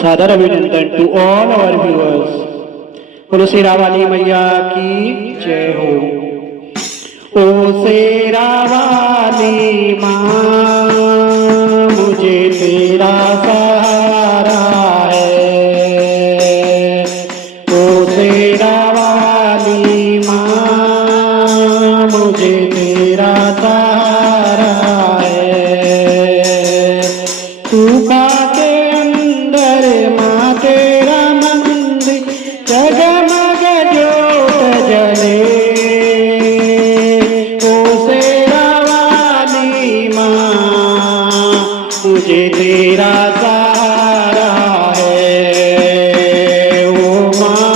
सादर अभिनंदन to all our viewers. बोलो शेरा वाली मैया की जय हो। ओ शेरा वाली माँ मुझे तेरा सहारा है। ओ शेरा वाली माँ मुझे तेरा सहारा है। तू के अंदर माँ तेरा मंदिर जगमग जोत जले। ओ शेरा वाली माँ मुझे तेरा सहारा है। ओ माँ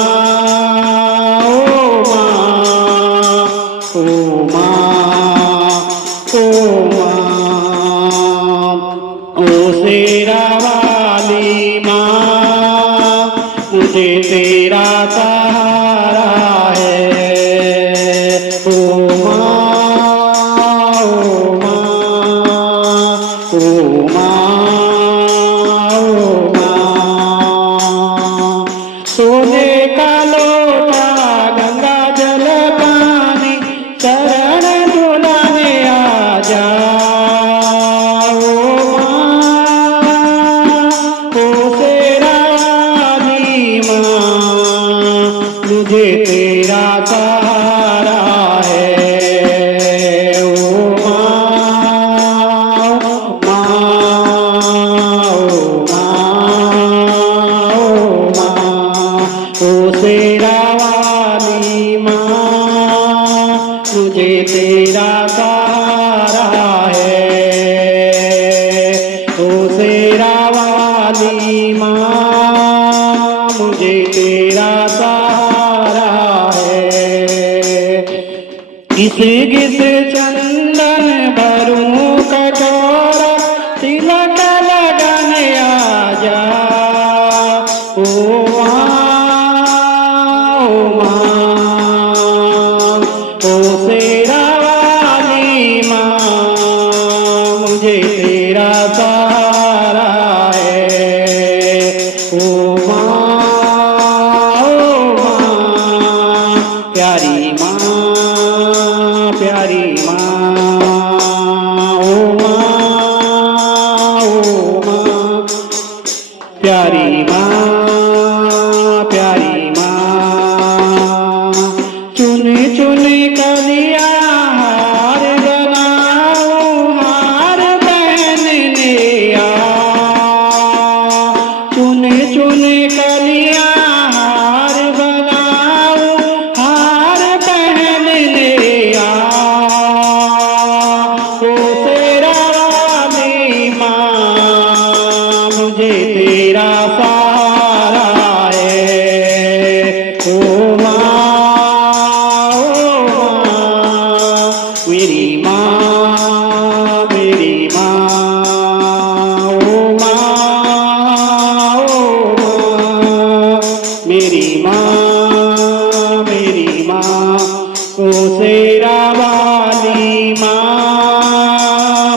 ओ माँ ओ माँ ओ माँ ओ शेरा वाली माँ मुझे तेरा सहारा है। ओ माँ ओ माँ ओ माँ ओ माँ। सोने का लोटा गंगा जल पानी चरण धुलाने आ जा। ओ शेरा वाली माँ मुझे तेरा सहारा है। ओ माँ ओ ओ शेरा वाली माँ मुझे तेरा सहारा है। ओ शेरा वाली माँ मुझे तेरा सहारा है। घिस घिस चंदन भरूं कटोरा तिलक लगाने आ जा। ओ माँ ओ शेरा वाली माँ मुझे तेरा सहारा है। ओ माँ प्यारी माँ प्यारी माँ। ओ माँ प्यारी माँ प्यारी माँ। चुन चुन कलिया हार बनाऊं हार पहनने आ। चुन चुन कलिया हार बनाऊं हार पहनने आ। ओ शेरा वाली माँ मुझे तेरा सहारा है। ओ माँ मेरी माँ मेरी माँ। ओ माँ मेरी माँ मेरी माँ। ओ शेरा वाली माँ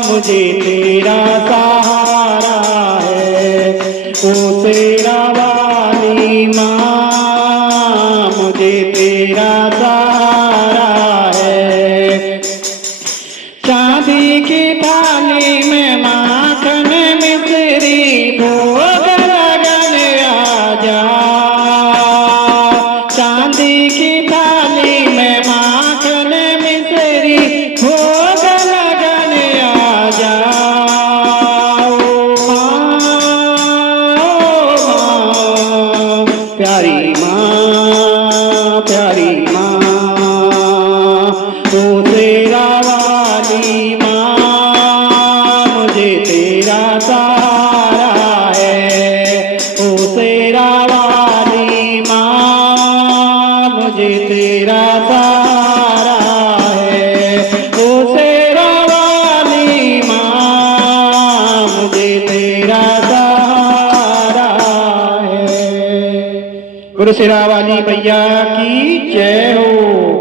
मुझे तेरा सहारा है। ओ शेरा वाली माँ मुझे तेरा सहारा है। चांदी की थाली में माखन मिश्री भोग लगाने आ जा। चांदी की थाली में माखन मिश्री भोग लगाने आ जा। ओ माँ प्यारी माँ प्यारी माँ। ओ शेरा वाली माँ मुझे तेरा सहारा है। ओ शेरा वाली माँ मुझे तेरा सहारा है। ओ शेरा वाली माँ मुझे तेरा सहारा है। गुरु शेरा वाली मैया की जय हो।